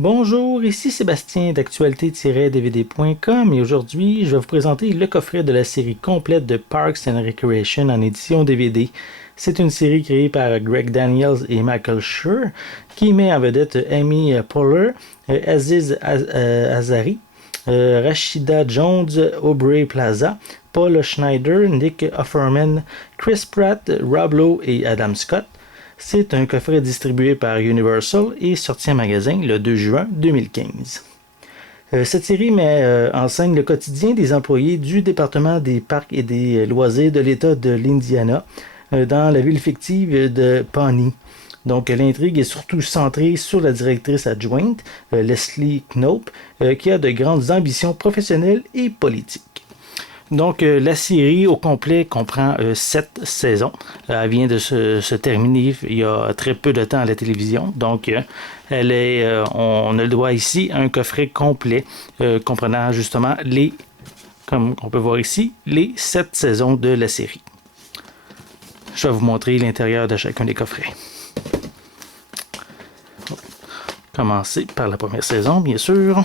Bonjour, ici Sébastien d'actualité-dvd.com et aujourd'hui je vais vous présenter le coffret de la série complète de Parks and Recreation en édition DVD. C'est une série créée par Greg Daniels et Michael Schur qui met en vedette Amy Poehler, Aziz Ansari, Rashida Jones, Aubrey Plaza, Paul Schneider, Nick Offerman, Chris Pratt, Rob Lowe et Adam Scott. C'est un coffret distribué par Universal et sorti en magasin le 2 juin 2015. Cette série met en scène le quotidien des employés du département des parcs et des loisirs de l'État de l'Indiana dans la ville fictive de Pawnee. Donc l'intrigue est surtout centrée sur la directrice adjointe, Leslie Knope, qui a de grandes ambitions professionnelles et politiques. Donc, la série au complet comprend 7 saisons. Elle vient de se terminer il y a très peu de temps à la télévision. Donc, on a le droit ici à un coffret complet comprenant justement comme on peut voir ici, les 7 saisons de la série. Je vais vous montrer l'intérieur de chacun des coffrets. Commencer par la première saison, bien sûr.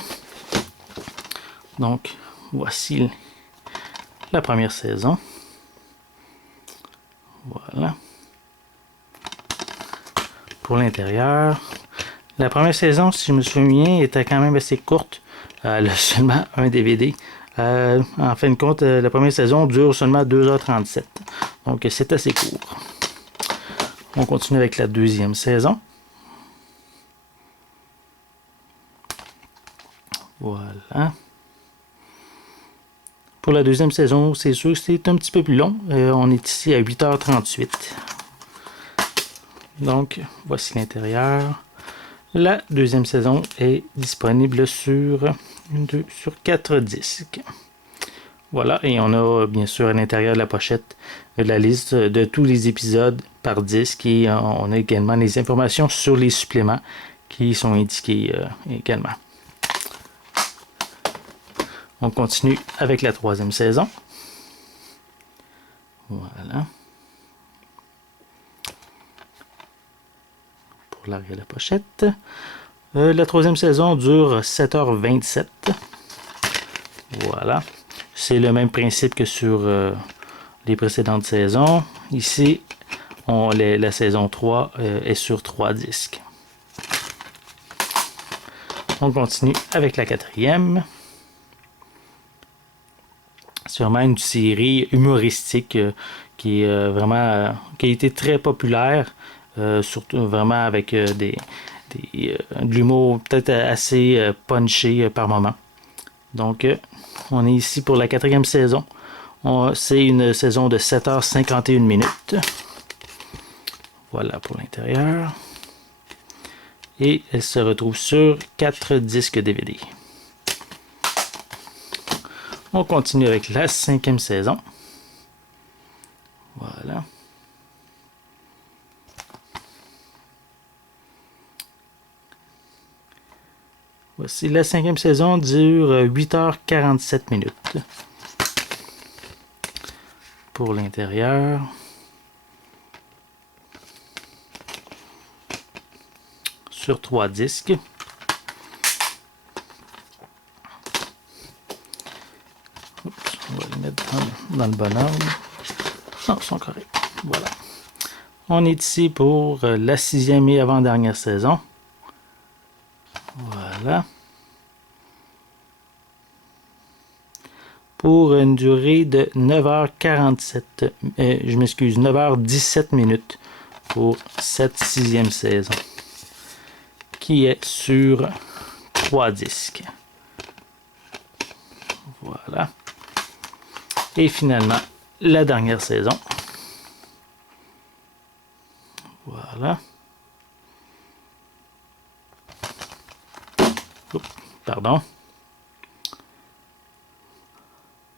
Donc, voici la première saison. Voilà. Pour l'intérieur. La première saison, si je me souviens, était quand même assez courte. Elle a seulement un DVD. En fin de compte, la première saison dure seulement 2h37. Donc, c'est assez court. On continue avec la deuxième saison. Voilà. Pour la deuxième saison, c'est sûr que c'est un petit peu plus long. On est ici à 8h38. Donc, voici l'intérieur. La deuxième saison est disponible sur 4 disques. Voilà, et on a bien sûr à l'intérieur de la pochette la liste de tous les épisodes par disque et on a également les informations sur les suppléments qui sont indiqués également. On continue avec la troisième saison. Voilà. Pour l'arrière de la pochette. La troisième saison dure 7h27. Voilà. C'est le même principe que sur les précédentes saisons. Ici, la saison 3 est sur 3 disques. On continue avec la quatrième. C'est vraiment une série humoristique qui a été très populaire, surtout vraiment avec de l'humour peut-être assez punché par moment. Donc, on est ici pour la quatrième saison. C'est une saison de 7h51 minutes. Voilà pour l'intérieur. Et elle se retrouve sur 4 disques DVD. On continue avec la cinquième saison. Voilà. Voici la cinquième saison dure 8h47 minutes. Pour l'intérieur. Sur 3 disques. On va les mettre dans le bon ordre. Non, ils sont corrects. Voilà. On est ici pour la 6e et avant-dernière saison. Voilà. Pour une durée de 9h47. Je m'excuse, 9h17 minutes pour cette 6e saison. Qui est sur 3 disques. Voilà. Et finalement, la dernière saison. Voilà. Oups, pardon.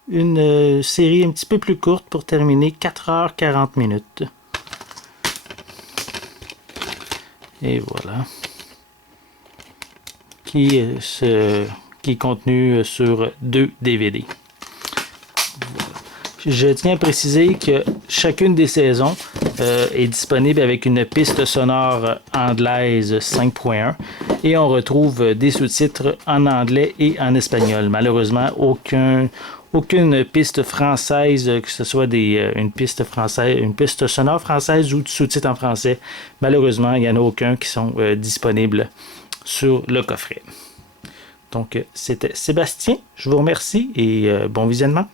Une série un petit peu plus courte pour terminer, 4h40 minutes. Et voilà. Qui est contenu sur 2 DVD. Je tiens à préciser que chacune des saisons est disponible avec une piste sonore anglaise 5.1 et on retrouve des sous-titres en anglais et en espagnol. Malheureusement, aucune piste française, que ce soit une piste française, une piste sonore française ou de sous-titres en français. Malheureusement, il n'y en a aucun qui sont disponibles sur le coffret. Donc, c'était Sébastien. Je vous remercie et bon visionnement.